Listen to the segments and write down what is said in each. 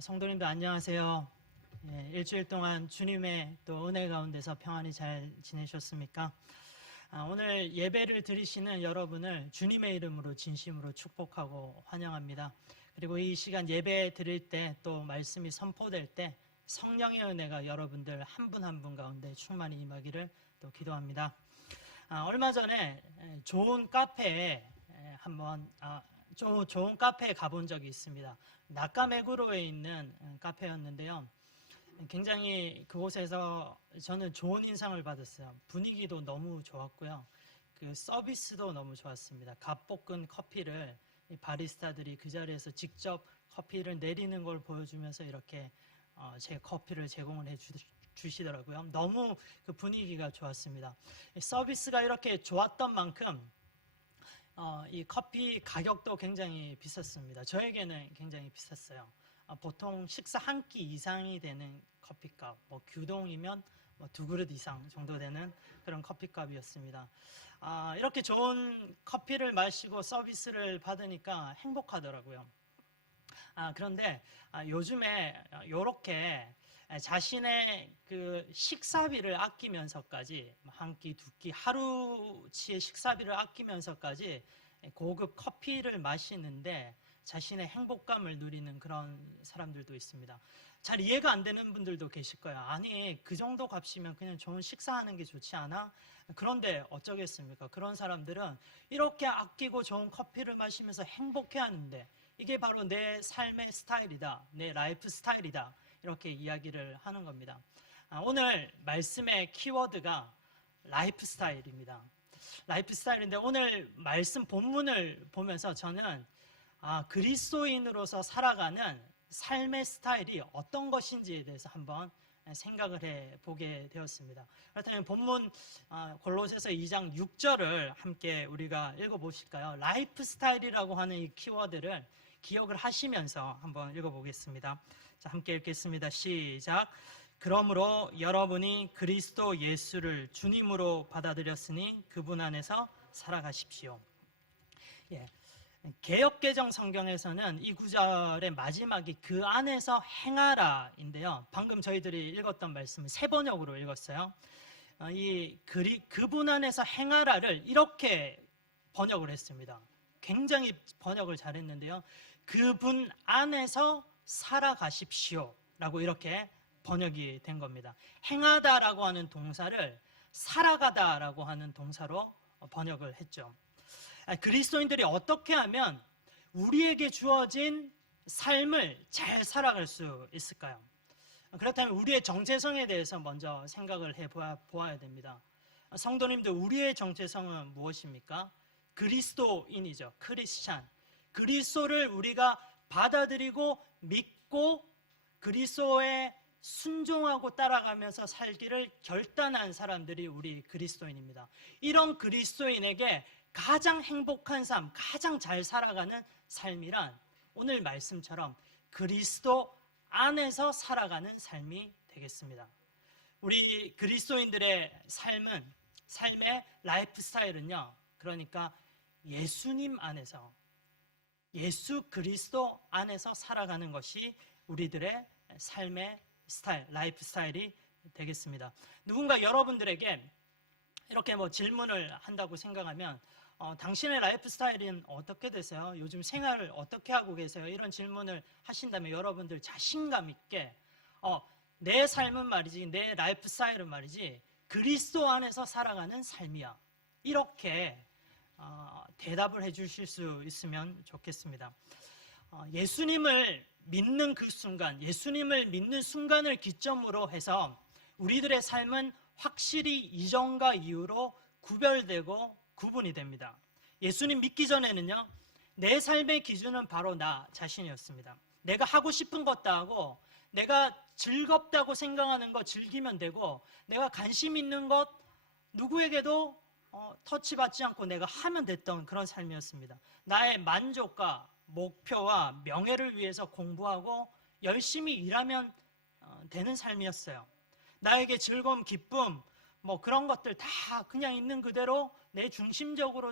성도님들 안녕하세요. 일주일 동안 주님의 또 은혜 가운데서 평안히 잘 지내셨습니까? 오늘 예배를 드리시는 여러분을 주님의 이름으로 진심으로 축복하고 환영합니다. 그리고 이 시간 예배 드릴 때 또 말씀이 선포될 때 성령의 은혜가 여러분들 한 분 한 분 가운데 충만히 임하기를 또 기도합니다. 얼마 전에 좋은 카페에 좋은 카페에 가본 적이 있습니다. 나카메구로에 있는 카페였는데요. 굉장히 그곳에서 저는 좋은 인상을 받았어요. 분위기도 너무 좋았고요. 그 서비스도 너무 좋았습니다. 갓볶은 커피를 바리스타들이 그 자리에서 직접 커피를 내리는 걸 보여주면서 이렇게 제 커피를 제공을 해주시더라고요. 너무 그 분위기가 좋았습니다. 서비스가 이렇게 좋았던 만큼 이 커피 가격도 굉장히 비쌌습니다. 저에게는 굉장히 비쌌어요. 보통 식사 한 끼 이상이 되는 커피값, 규동이면 2그릇 이상 정도 되는 그런 커피값이었습니다. 이렇게 좋은 커피를 마시고 서비스를 받으니까 행복하더라고요. 그런데 요즘에 이렇게 자신의 그 식사비를 아끼면서까지 한 끼, 두 끼, 하루치의 식사비를 아끼면서까지 고급 커피를 마시는데 자신의 행복감을 누리는 그런 사람들도 있습니다. 잘 이해가 안 되는 분들도 계실 거예요. 아니, 그 정도 값이면 그냥 좋은 식사하는 게 좋지 않아? 그런데 어쩌겠습니까? 그런 사람들은 이렇게 아끼고 좋은 커피를 마시면서 행복해 하는데 이게 바로 내 삶의 스타일이다, 내 라이프 스타일이다, 이렇게 이야기를 하는 겁니다. 오늘 말씀의 키워드가 라이프 스타일입니다. 라이프 스타일인데 오늘 말씀 본문을 보면서 저는 그리스도인으로서 살아가는 삶의 스타일이 어떤 것인지에 대해서 한번 생각을 해보게 되었습니다. 그렇다면 본문 골로새서 2장 6절을 함께 우리가 읽어보실까요? 라이프 스타일이라고 하는 이 키워드를 기억을 하시면서 한번 읽어보겠습니다. 자, 함께 읽겠습니다. 시작. 그러므로 여러분이 그리스도 예수를 주님으로 받아들였으니 그분 안에서 살아가십시오. 개역개정 성경에서는 이 구절의 마지막이 그 안에서 행하라인데요. 방금 저희들이 읽었던 말씀을 새 번역으로 읽었어요. 그분 안에서 행하라를 이렇게 번역을 했습니다. 굉장히 번역을 잘했는데요. 그분 안에서 살아가십시오 라고 이렇게 번역이 된 겁니다. 행하다라고 하는 동사를 살아가다라고 하는 동사로 번역을 했죠. 그리스도인들이 어떻게 하면 우리에게 주어진 삶을 잘 살아갈 수 있을까요? 그렇다면 우리의 정체성에 대해서 먼저 생각을 해보아야 됩니다. 성도님들, 우리의 정체성은 무엇입니까? 그리스도인이죠. 크리스찬. 그리스도를 우리가 받아들이고 믿고 그리스도에 순종하고 따라가면서 살기를 결단한 사람들이 우리 그리스도인입니다. 이런 그리스도인에게 가장 행복한 삶, 가장 잘 살아가는 삶이란 오늘 말씀처럼 그리스도 안에서 살아가는 삶이 되겠습니다. 우리 그리스도인들의 삶의 라이프 스타일은요, 그러니까 예수님 안에서, 예수 그리스도 안에서 살아가는 것이 우리들의 삶의 스타일, 라이프 스타일이 되겠습니다. 누군가 여러분들에게 이렇게 질문을 한다고 생각하면 당신의 라이프 스타일은 어떻게 되세요? 요즘 생활을 어떻게 하고 계세요? 이런 질문을 하신다면 여러분들 자신감 있게 내 삶은 말이지, 내 라이프 스타일은 말이지 그리스도 안에서 살아가는 삶이야, 이렇게 대답을 해주실 수 있으면 좋겠습니다. 예수님을 믿는 그 순간, 예수님을 믿는 순간을 기점으로 해서 우리들의 삶은 확실히 이전과 이후로 구별되고 구분이 됩니다. 예수님 믿기 전에는요, 내 삶의 기준은 바로 나 자신이었습니다. 내가 하고 싶은 것 다 하고, 내가 즐겁다고 생각하는 것 즐기면 되고, 내가 관심 있는 것 누구에게도 터치받지 않고 내가 하면 됐던 그런 삶이었습니다. 나의 만족과 목표와 명예를 위해서 공부하고 열심히 일하면 되는 삶이었어요. 나에게 즐거움, 기쁨, 그런 것들 다 그냥 있는 그대로 내 중심적으로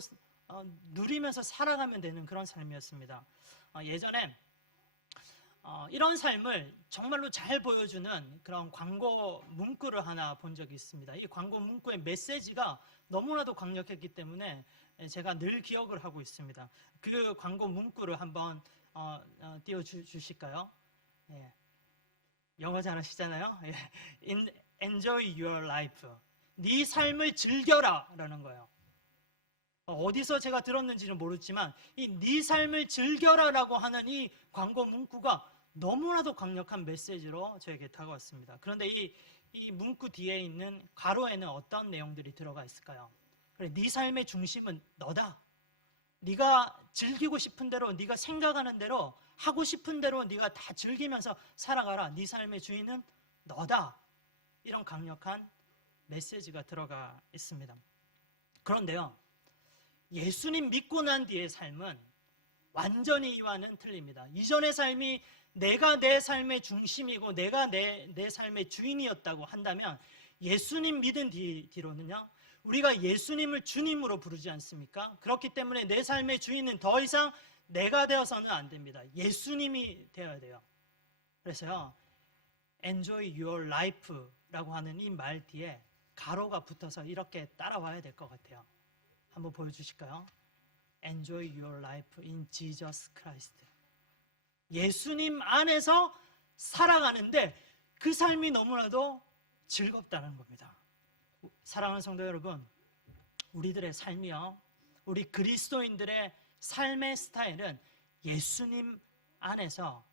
누리면서 살아가면 되는 그런 삶이었습니다. 예전에 이런 삶을 정말로 잘 보여주는 그런 광고 문구를 하나 본 적이 있습니다. 이 광고 문구의 메시지가 너무나도 강력했기 때문에 제가 늘 기억을 하고 있습니다. 그 광고 문구를 한번 띄워주실까요? 예. 영어 잘하시잖아요. 예. Enjoy your life. 네 삶을 즐겨라 라는 거예요. 어디서 제가 들었는지는 모르지만 이 네 삶을 즐겨라 라고 하는 이 광고 문구가 너무나도 강력한 메시지로 저에게 다가왔습니다. 그런데 이 문구 뒤에 있는 괄호에는 어떤 내용들이 들어가 있을까요? 그래, 네 삶의 중심은 너다. 네가 즐기고 싶은 대로, 네가 생각하는 대로, 하고 싶은 대로 네가 다 즐기면서 살아가라. 네 삶의 주인은 너다. 이런 강력한 메시지가 들어가 있습니다. 그런데요, 예수님 믿고 난 뒤의 삶은 완전히 이와는 틀립니다. 이전의 삶이 내가 내 삶의 중심이고 내가 내 삶의 주인이었다고 한다면 예수님 믿은 뒤로는요, 우리가 예수님을 주님으로 부르지 않습니까? 그렇기 때문에 내 삶의 주인은 더 이상 내가 되어서는 안 됩니다. 예수님이 되어야 돼요. 그래서요, Enjoy your life라고 하는 이 말 뒤에 가로가 붙어서 이렇게 따라와야 될 것 같아요. 한번 보여주실까요? Enjoy your life in Jesus Christ. 예수님 안에서 살아가는데 그 삶이 너무나도 즐겁다는 겁니다. 사랑하는 성도 여러분, 우리들의 삶이요, 우리 그리스도인들의 삶의 스타일은 예수님 안에서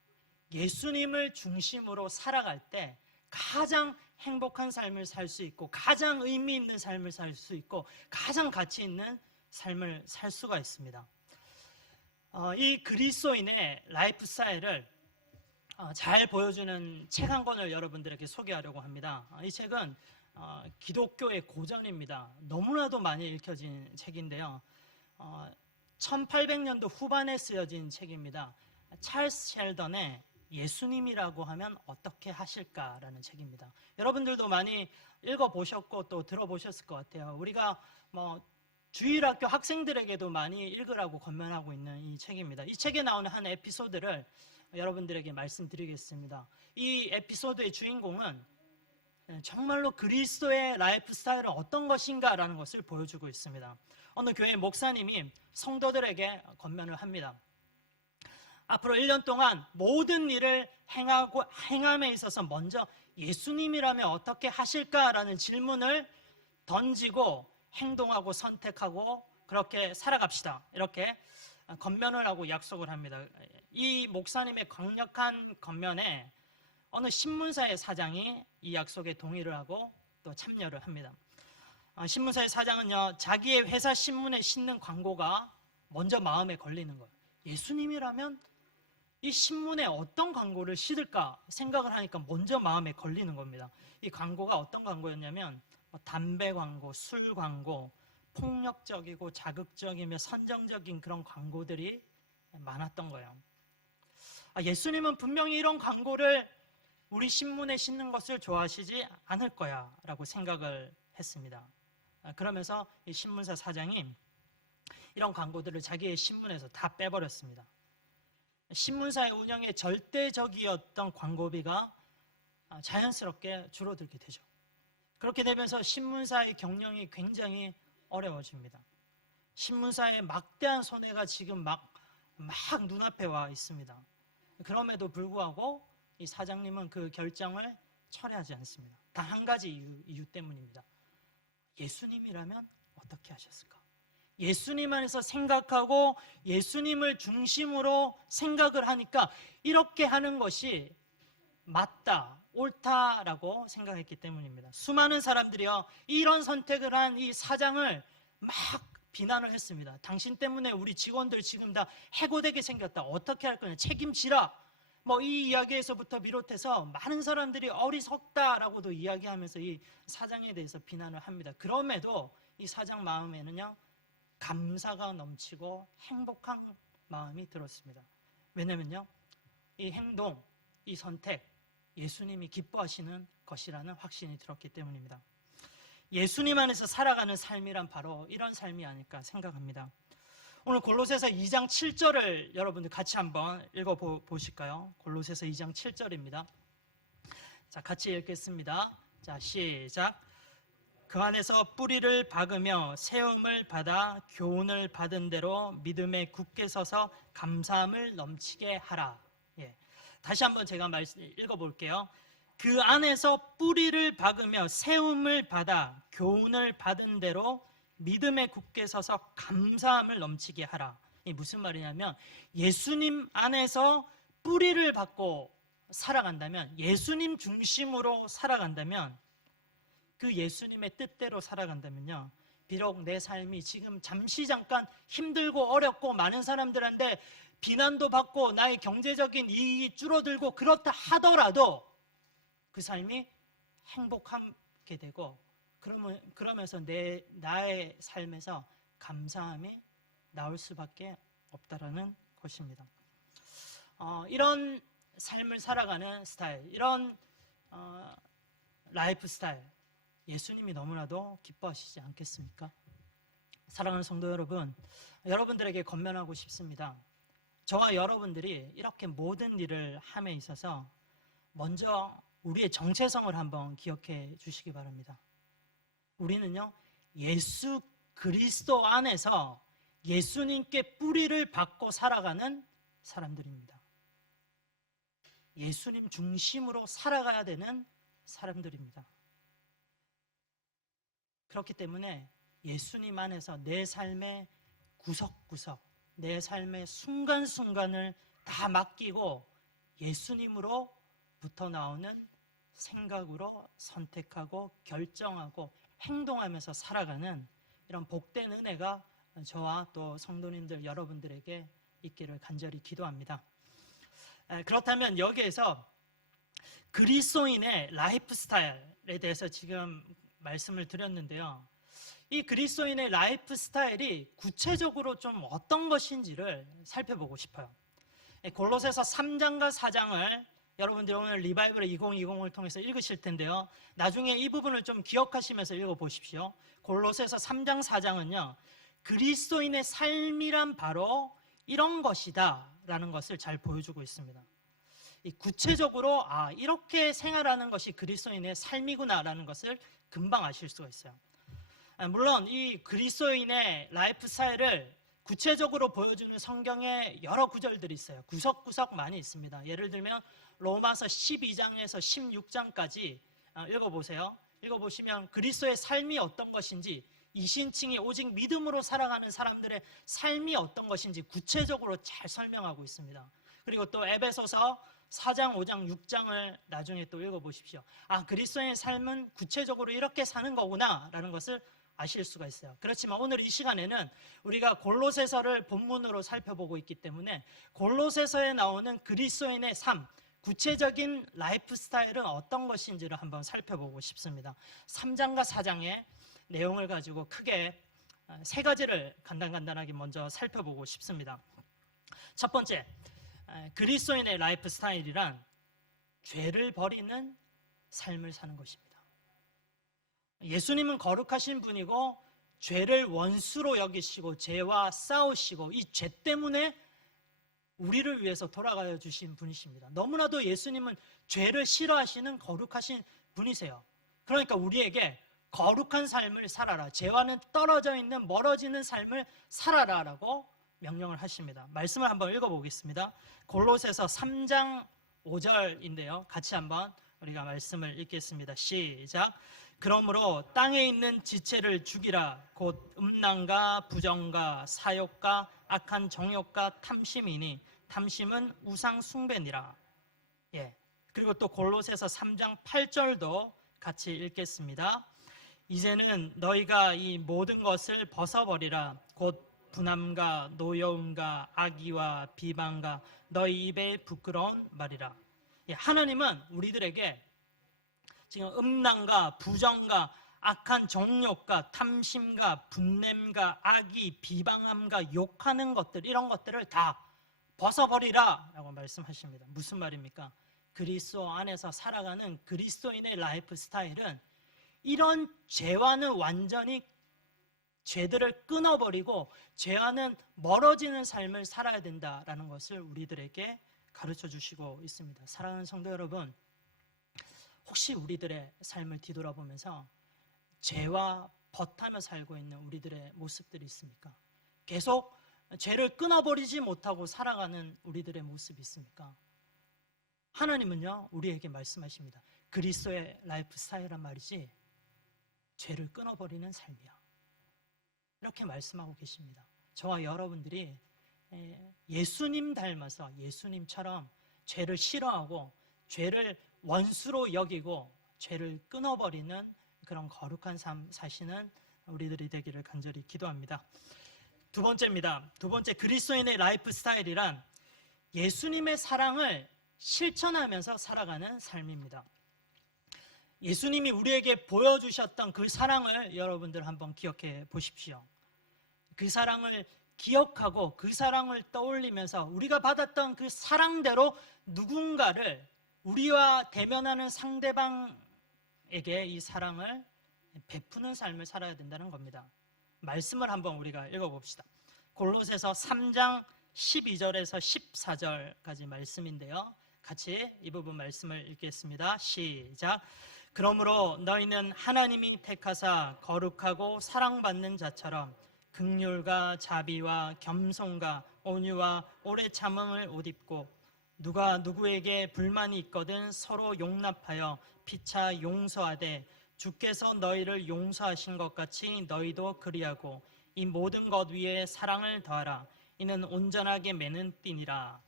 예수님을 중심으로 살아갈 때 가장 행복한 삶을 살 수 있고 가장 의미 있는 삶을 살 수 있고 가장 가치 있는 삶을 살 수가 있습니다. 이 그리스도인의 라이프 스타일을 잘 보여주는 책 한 권을 여러분들에게 소개하려고 합니다. 이 책은 기독교의 고전입니다. 너무나도 많이 읽혀진 책인데요. 1800년도 후반에 쓰여진 책입니다. 찰스 셸던의 예수님이라고 하면 어떻게 하실까라는 책입니다. 여러분들도 많이 읽어보셨고 또 들어보셨을 것 같아요. 우리가 주일학교 학생들에게도 많이 읽으라고 권면하고 있는 이 책입니다. 이 책에 나오는 한 에피소드를 여러분들에게 말씀드리겠습니다. 이 에피소드의 주인공은 정말로 그리스도의 라이프 스타일은 어떤 것인가라는 것을 보여주고 있습니다. 어느 교회 목사님이 성도들에게 권면을 합니다. 앞으로 1년 동안 모든 일을 행함에 있어서 먼저 예수님이라면 어떻게 하실까라는 질문을 던지고 행동하고 선택하고 그렇게 살아갑시다. 이렇게 권면을 하고 약속을 합니다. 이 목사님의 강력한 권면에 어느 신문사의 사장이 이 약속에 동의를 하고 또 참여를 합니다. 신문사의 사장은요, 자기의 회사 신문에 싣는 광고가 먼저 마음에 걸리는 거예요. 예수님이라면 이 신문에 어떤 광고를 싣을까 생각을 하니까 먼저 마음에 걸리는 겁니다. 이 광고가 어떤 광고였냐면 담배 광고, 술 광고, 폭력적이고 자극적이며 선정적인 그런 광고들이 많았던 거예요. 예수님은 분명히 이런 광고를 우리 신문에 싣는 것을 좋아하시지 않을 거야 라고 생각을 했습니다. 그러면서 이 신문사 사장이 이런 광고들을 자기의 신문에서 다 빼버렸습니다. 신문사의 운영에 절대적이었던 광고비가 자연스럽게 줄어들게 되죠. 그렇게 되면서 신문사의 경영이 굉장히 어려워집니다. 신문사의 막대한 손해가 지금 막 눈앞에 와 있습니다. 그럼에도 불구하고 이 사장님은 그 결정을 철회하지 않습니다. 단 한 가지 이유 때문입니다. 예수님이라면 어떻게 하셨을까? 예수님 안에서 생각하고 예수님을 중심으로 생각을 하니까 이렇게 하는 것이 맞다, 옳다라고 생각했기 때문입니다. 수많은 사람들이요, 이런 선택을 한 이 사장을 막 비난을 했습니다. 당신 때문에 우리 직원들 지금 다 해고되게 생겼다. 어떻게 할 거냐? 책임지라. 이 이야기에서부터 비롯해서 많은 사람들이 어리석다라고도 이야기하면서 이 사장에 대해서 비난을 합니다. 그럼에도 이 사장 마음에는요, 감사가 넘치고 행복한 마음이 들었습니다. 왜냐면요, 이 행동, 이 선택, 예수님이 기뻐하시는 것이라는 확신이 들었기 때문입니다. 예수님 안에서 살아가는 삶이란 바로 이런 삶이 아닐까 생각합니다. 오늘 골로새서 2장 7절을 여러분들 같이 한번 읽어보실까요? 골로새서 2장 7절입니다. 자, 같이 읽겠습니다. 자, 시작. 그 안에서 뿌리를 박으며 세움을 받아 교훈을 받은 대로 믿음에 굳게 서서 감사함을 넘치게 하라. 예. 다시 한번 제가 읽어볼게요. 그 안에서 뿌리를 박으며 세움을 받아 교훈을 받은 대로 믿음에 굳게 서서 감사함을 넘치게 하라. 이게 무슨 말이냐면 예수님 안에서 뿌리를 받고 살아간다면, 예수님 중심으로 살아간다면, 그 예수님의 뜻대로 살아간다면요, 비록 내 삶이 지금 잠시 잠깐 힘들고 어렵고 많은 사람들한테 비난도 받고 나의 경제적인 이익이 줄어들고 그렇다 하더라도 그 삶이 행복하게 되고, 그러면서 나의 삶에서 감사함이 나올 수밖에 없다라는 것입니다. 이런 삶을 살아가는 스타일, 이런 라이프 스타일, 예수님이 너무나도 기뻐하시지 않겠습니까? 사랑하는 성도 여러분, 여러분들에게 권면하고 싶습니다. 저와 여러분들이 이렇게 모든 일을 함에 있어서 먼저 우리의 정체성을 한번 기억해 주시기 바랍니다. 우리는요, 예수 그리스도 안에서 예수님께 뿌리를 받고 살아가는 사람들입니다. 예수님 중심으로 살아가야 되는 사람들입니다. 그렇기 때문에 예수님 안에서 내 삶의 구석구석, 내 삶의 순간순간을 다 맡기고 예수님으로부터 나오는 생각으로 선택하고 결정하고 행동하면서 살아가는 이런 복된 은혜가 저와 또 성도님들 여러분들에게 있기를 간절히 기도합니다. 그렇다면 여기에서 그리스도인의 라이프 스타일에 대해서 지금 말씀을 드렸는데요, 이 그리스도인의 라이프 스타일이 구체적으로 좀 어떤 것인지를 살펴보고 싶어요. 골로새서 3장과 4장을 여러분들 오늘 리바이벌 2020을 통해서 읽으실 텐데요, 나중에 이 부분을 좀 기억하시면서 읽어보십시오. 골로새서 3장 4장은요, 그리스도인의 삶이란 바로 이런 것이다 라는 것을 잘 보여주고 있습니다. 구체적으로 이렇게 생활하는 것이 그리스도인의 삶이구나 라는 것을 금방 아실 수가 있어요. 물론 이 그리스도인의 라이프 스타일을 구체적으로 보여주는 성경에 여러 구절들이 있어요. 구석구석 많이 있습니다. 예를 들면 로마서 12장에서 16장까지 읽어보세요. 읽어보시면 그리스도의 삶이 어떤 것인지, 이신칭이 오직 믿음으로 살아가는 사람들의 삶이 어떤 것인지 구체적으로 잘 설명하고 있습니다. 그리고 또 에베소서 4장, 5장, 6장을 나중에 또 읽어보십시오. 그리스도의 삶은 구체적으로 이렇게 사는 거구나 라는 것을 아실 수가 있어요. 그렇지만 오늘 이 시간에는 우리가 골로새서를 본문으로 살펴보고 있기 때문에 골로새서에 나오는 그리스도인의 삶, 구체적인 라이프 스타일은 어떤 것인지를 한번 살펴보고 싶습니다. 3장과 4장의 내용을 가지고 크게 세 가지를 간단하게 먼저 살펴보고 싶습니다. 첫 번째, 그리스도인의 라이프 스타일이란 죄를 버리는 삶을 사는 것입니다. 예수님은 거룩하신 분이고 죄를 원수로 여기시고 죄와 싸우시고 이 죄 때문에 우리를 위해서 돌아가여 주신 분이십니다. 너무나도 예수님은 죄를 싫어하시는 거룩하신 분이세요. 그러니까 우리에게 거룩한 삶을 살아라, 죄와는 떨어져 있는 멀어지는 삶을 살아라라고 명령을 하십니다. 말씀을 한번 읽어보겠습니다. 골로새서 3장 5절인데요, 같이 한번 우리가 말씀을 읽겠습니다. 시작. 그러므로 땅에 있는 지체를 죽이라. 곧 음란과 부정과 사욕과 악한 정욕과 탐심이니 탐심은 우상 숭배니라. 그리고 또 골로새서 3장 8절도 같이 읽겠습니다. 이제는 너희가 이 모든 것을 벗어버리라. 곧 분함과 노여움과 악의와 비방과 너희 입에 부끄러운 말이라. 하나님은 우리들에게 지금 음란과 부정과 악한 정욕과 탐심과 분냄과 악의, 비방함과 욕하는 것들, 이런 것들을 다 벗어버리라 라고 말씀하십니다. 무슨 말입니까? 그리스도 안에서 살아가는 그리스도인의 라이프 스타일은 이런 죄와는 완전히 죄들을 끊어버리고 죄와는 멀어지는 삶을 살아야 된다라는 것을 우리들에게 가르쳐 주시고 있습니다. 사랑하는 성도 여러분, 혹시 우리들의 삶을 뒤돌아보면서 죄와 버타며 살고 있는 우리들의 모습들이 있습니까? 계속 죄를 끊어버리지 못하고 살아가는 우리들의 모습이 있습니까? 하나님은요, 우리에게 말씀하십니다. 그리스도의 라이프 스타일이란 말이지 죄를 끊어버리는 삶이야, 이렇게 말씀하고 계십니다. 저와 여러분들이 예수님 닮아서 예수님처럼 죄를 싫어하고 죄를 원수로 여기고 죄를 끊어버리는 그런 거룩한 삶 사시는 우리들이 되기를 간절히 기도합니다. 두 번째입니다. 두 번째, 그리스도인의 라이프 스타일이란 예수님의 사랑을 실천하면서 살아가는 삶입니다. 예수님이 우리에게 보여주셨던 그 사랑을 여러분들 한번 기억해 보십시오. 그 사랑을 기억하고 그 사랑을 떠올리면서 우리가 받았던 그 사랑대로 누군가를, 우리와 대면하는 상대방에게 이 사랑을 베푸는 삶을 살아야 된다는 겁니다. 말씀을 한번 우리가 읽어봅시다. 골로새서 3장 12절에서 14절까지 말씀인데요, 같이 이 부분 말씀을 읽겠습니다. 시작. 그러므로 너희는 하나님이 택하사 거룩하고 사랑받는 자처럼 긍휼과 자비와 겸손과 온유와 오래 참음을 옷 입고, 누가 누구에게 불만이 있거든 서로 용납하여 피차 용서하되 주께서 너희를 용서하신 것 같이 너희도 그리하고 이 모든 것 위에 사랑을 더하라. 이는 온전하게 매는 띠니라.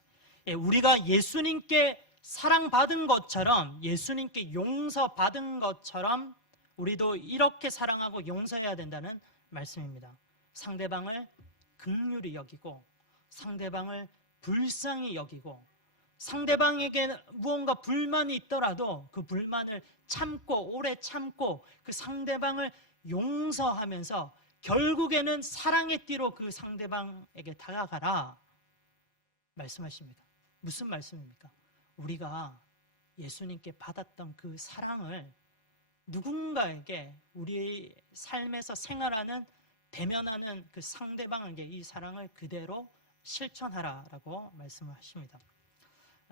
우리가 예수님께 사랑받은 것처럼, 예수님께 용서받은 것처럼 우리도 이렇게 사랑하고 용서해야 된다는 말씀입니다. 상대방을 긍휼히 여기고, 상대방을 불쌍히 여기고, 상대방에게 무언가 불만이 있더라도 그 불만을 참고, 오래 참고 그 상대방을 용서하면서 결국에는 사랑의 띠로 그 상대방에게 다가가라 말씀하십니다. 무슨 말씀입니까? 우리가 예수님께 받았던 그 사랑을 누군가에게, 우리 삶에서 생활하는, 대면하는 그 상대방에게 이 사랑을 그대로 실천하라라고 말씀을 하십니다.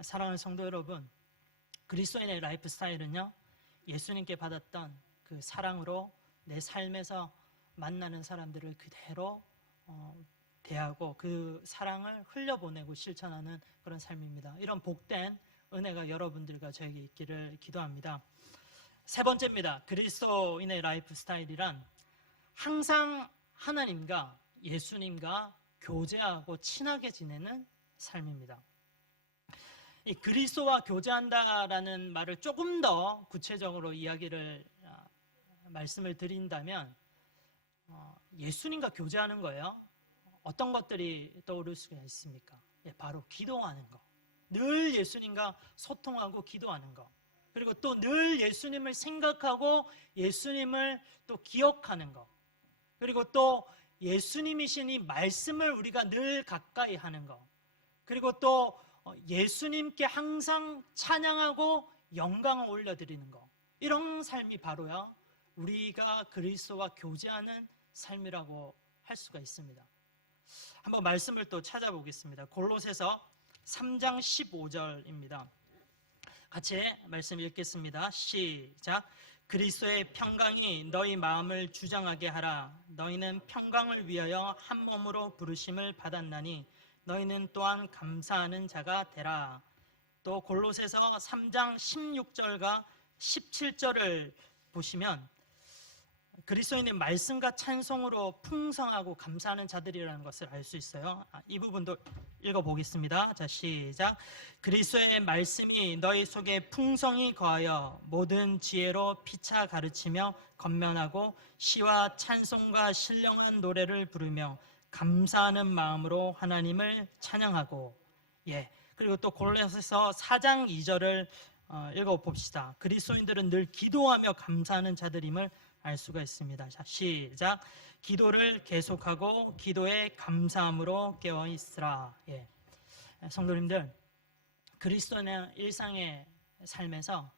사랑하는 성도 여러분, 그리스도인의 라이프 스타일은요, 예수님께 받았던 그 사랑으로 내 삶에서 만나는 사람들을 그대로 대하고 그 사랑을 흘려보내고 실천하는 그런 삶입니다. 이런 복된 은혜가 여러분들과 저에게 있기를 기도합니다. 세 번째입니다. 그리스도인의 라이프 스타일이란 항상 하나님과 예수님과 교제하고 친하게 지내는 삶입니다. 이 그리스도와 교제한다라는 말을 조금 더 구체적으로 이야기를 말씀을 드린다면 예수님과 교제하는 거예요. 어떤 것들이 떠오를 수가 있습니까? 바로 기도하는 거. 늘 예수님과 소통하고 기도하는 거. 그리고 또 늘 예수님을 생각하고 예수님을 또 기억하는 거. 그리고 또 예수님이신 이 말씀을 우리가 늘 가까이 하는 거. 그리고 또 예수님께 항상 찬양하고 영광을 올려드리는 거. 이런 삶이 바로요, 우리가 그리스도와 교제하는 삶이라고 할 수가 있습니다. 한번 말씀을 또 찾아보겠습니다. 골로새서 3장 15절입니다. 같이 말씀 읽겠습니다. 시작. 그리스도의 평강이 너희 마음을 주장하게 하라. 너희는 평강을 위하여 한 몸으로 부르심을 받았나니 너희는 또한 감사하는 자가 되라. 또 골로새서 3장 16절과 17절을 보시면 그리스도인의 말씀과 찬송으로 풍성하고 감사하는 자들이라는 것을 알 수 있어요. 이 부분도 읽어보겠습니다. 자, 시작. 그리스도의 말씀이 너희 속에 풍성히 거하여 모든 지혜로 피차 가르치며 건면하고 시와 찬송과 신령한 노래를 부르며 감사하는 마음으로 하나님을 찬양하고. 그리고 또 골로새서 4장 2절을 읽어봅시다. 그리스도인들은 늘 기도하며 감사하는 자들임을 알 수가 있습니다. 자, 시작. 기도를 계속하고 기도에 감사함으로 깨어 있으라. 성도님들, 그리스도인의 일상의 삶에서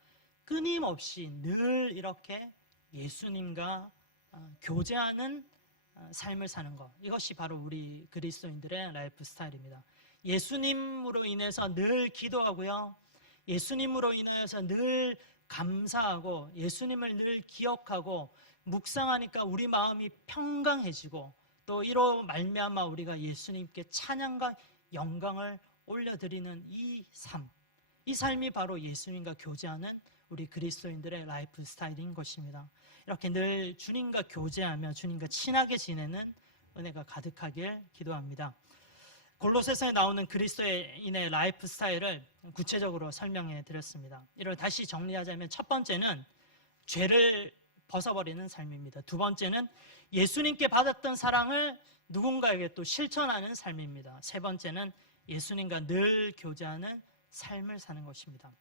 끊임없이 늘 이렇게 예수님과 교제하는 삶을 사는 것, 이것이 바로 우리 그리스도인들의 라이프 스타일입니다. 예수님으로 인해서 늘 기도하고요, 예수님으로 인하여서 늘 감사하고 예수님을 늘 기억하고 묵상하니까 우리 마음이 평강해지고, 또 이로 말미암아 우리가 예수님께 찬양과 영광을 올려드리는 이 삶, 이 삶이 바로 예수님과 교제하는 우리 그리스도인들의 라이프 스타일인 것입니다. 이렇게 늘 주님과 교제하며 주님과 친하게 지내는 은혜가 가득하길 기도합니다. 골로새서에 나오는 그리스도인의 라이프 스타일을 구체적으로 설명해 드렸습니다. 이를 다시 정리하자면, 첫 번째는 죄를 벗어버리는 삶입니다. 두 번째는 예수님께 받았던 사랑을 누군가에게 또 실천하는 삶입니다. 세 번째는 예수님과 늘 교제하는 삶을 사는 것입니다.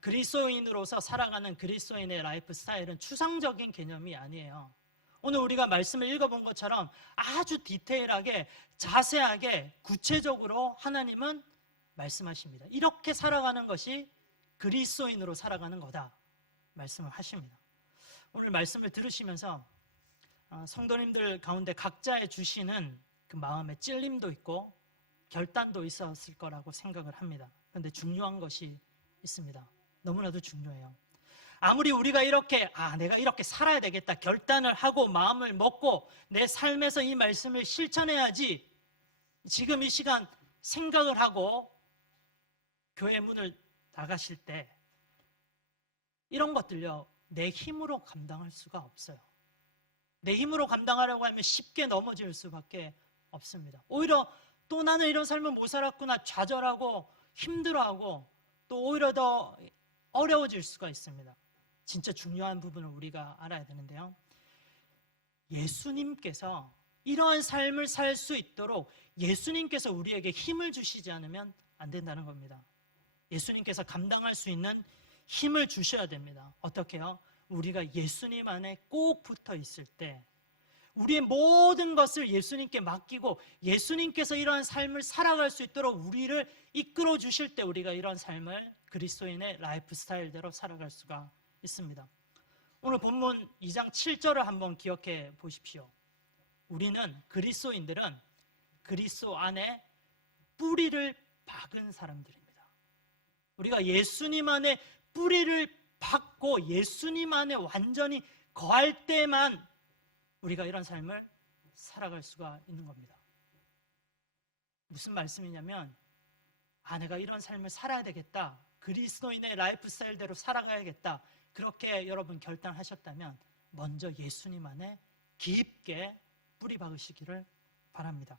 그리스도인으로서 살아가는 그리스도인의 라이프 스타일은 추상적인 개념이 아니에요. 오늘 우리가 말씀을 읽어본 것처럼 아주 디테일하게, 자세하게, 구체적으로 하나님은 말씀하십니다. 이렇게 살아가는 것이 그리스도인으로 살아가는 거다 말씀을 하십니다. 오늘 말씀을 들으시면서 성도님들 가운데 각자의 주시는 그 마음의 찔림도 있고 결단도 있었을 거라고 생각을 합니다. 그런데 중요한 것이 있습니다. 너무나도 중요해요. 아무리 우리가 이렇게 내가 이렇게 살아야 되겠다 결단을 하고 마음을 먹고 내 삶에서 이 말씀을 실천해야지, 지금 이 시간 생각을 하고 교회 문을 나가실 때 이런 것들요, 내 힘으로 감당할 수가 없어요. 내 힘으로 감당하려고 하면 쉽게 넘어질 수밖에 없습니다. 오히려 또 나는 이런 삶을 못 살았구나 좌절하고 힘들어하고 또 오히려 더 어려워질 수가 있습니다. 진짜 중요한 부분을 우리가 알아야 되는데요, 예수님께서 이러한 삶을 살 수 있도록 예수님께서 우리에게 힘을 주시지 않으면 안 된다는 겁니다. 예수님께서 감당할 수 있는 힘을 주셔야 됩니다. 어떻게요? 우리가 예수님 안에 꼭 붙어 있을 때, 우리의 모든 것을 예수님께 맡기고 예수님께서 이러한 삶을 살아갈 수 있도록 우리를 이끌어 주실 때 우리가 이런 삶을 그리스도인의 라이프 스타일대로 살아갈 수가 있습니다. 오늘 본문 2장 7절을 한번 기억해 보십시오. 우리는, 그리스도인들은 그리스도 안에 뿌리를 박은 사람들입니다. 우리가 예수님 안에 뿌리를 박고 예수님 안에 완전히 거할 때만 우리가 이런 삶을 살아갈 수가 있는 겁니다. 무슨 말씀이냐면, 내가 이런 삶을 살아야 되겠다, 그리스도인의 라이프 스타일대로 살아가야겠다, 그렇게 여러분 결단하셨다면 먼저 예수님 안에 깊게 뿌리 박으시기를 바랍니다.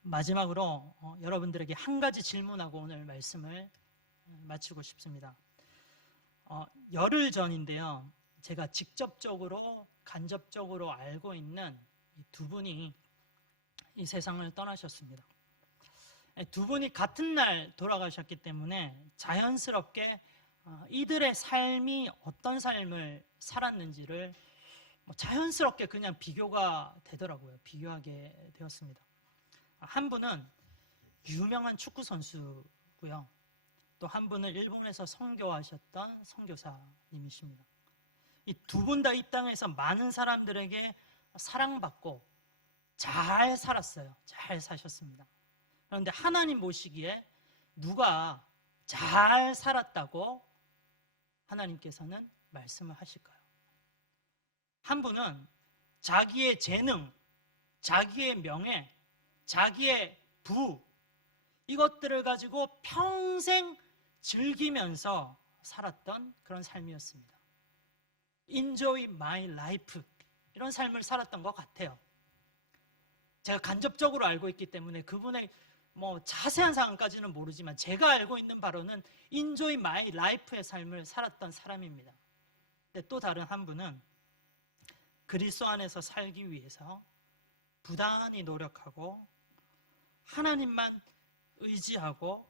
마지막으로 여러분들에게 한 가지 질문하고 오늘 말씀을 마치고 싶습니다. 열흘 전인데요, 제가 직접적으로 간접적으로 알고 있는 두 분이 이 세상을 떠나셨습니다. 두 분이 같은 날 돌아가셨기 때문에 자연스럽게 이들의 삶이 어떤 삶을 살았는지를 자연스럽게 그냥 비교가 되더라고요. 비교하게 되었습니다. 한 분은 유명한 축구 선수고요, 또 한 분은 일본에서 선교하셨던 선교사님이십니다. 이 두 분 다 이 땅에서 많은 사람들에게 사랑받고 잘 살았어요. 잘 사셨습니다. 그런데 하나님 보시기에 누가 잘 살았다고 하나님께서는 말씀을 하실까요? 한 분은 자기의 재능, 자기의 명예, 자기의 부, 이것들을 가지고 평생 즐기면서 살았던 그런 삶이었습니다. Enjoy my life, 이런 삶을 살았던 것 같아요. 제가 간접적으로 알고 있기 때문에 그분의 자세한 상황까지는 모르지만 제가 알고 있는 바로는 Enjoy my life의 삶을 살았던 사람입니다. 근데 또 다른 한 분은 그리스도 안에서 살기 위해서 부단히 노력하고 하나님만 의지하고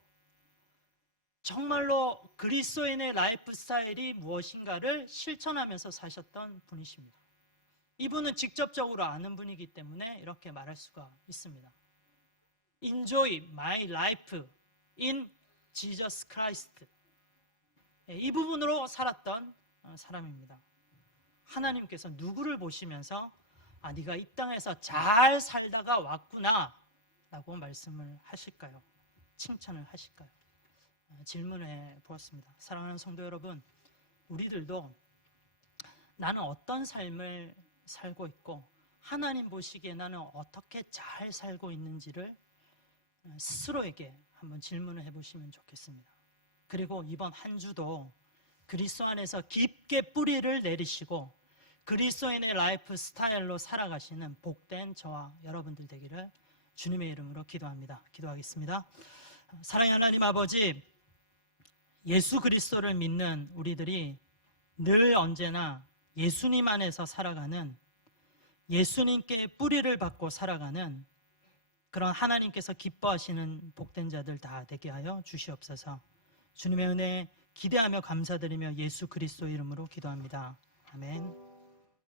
정말로 그리스도인의 라이프 스타일이 무엇인가를 실천하면서 사셨던 분이십니다. 이분은 직접적으로 아는 분이기 때문에 이렇게 말할 수가 있습니다. Enjoy my life in Jesus Christ. 이 부분으로 살았던 사람입니다. 하나님께서 누구를 보시면서 네가 이 땅에서 잘 살다가 왔구나 라고 말씀을 하실까요? 칭찬을 하실까요? 질문해 보았습니다. 사랑하는 성도 여러분, 우리들도 나는 어떤 삶을 살고 있고 하나님 보시기에 나는 어떻게 잘 살고 있는지를 스스로에게 한번 질문을 해보시면 좋겠습니다. 그리고 이번 한 주도 그리스도 안에서 깊게 뿌리를 내리시고 그리스도인의 라이프 스타일로 살아가시는 복된 저와 여러분들 되기를 주님의 이름으로 기도합니다. 기도하겠습니다. 사랑의 하나님 아버지, 예수 그리스도를 믿는 우리들이 늘 언제나 예수님 안에서 살아가는, 예수님께 뿌리를 받고 살아가는 그런 하나님께서 기뻐하시는 복된 자들 다 되게 하여 주시옵소서. 주님의 은혜 기대하며 감사드리며 예수 그리스도 이름으로 기도합니다. 아멘.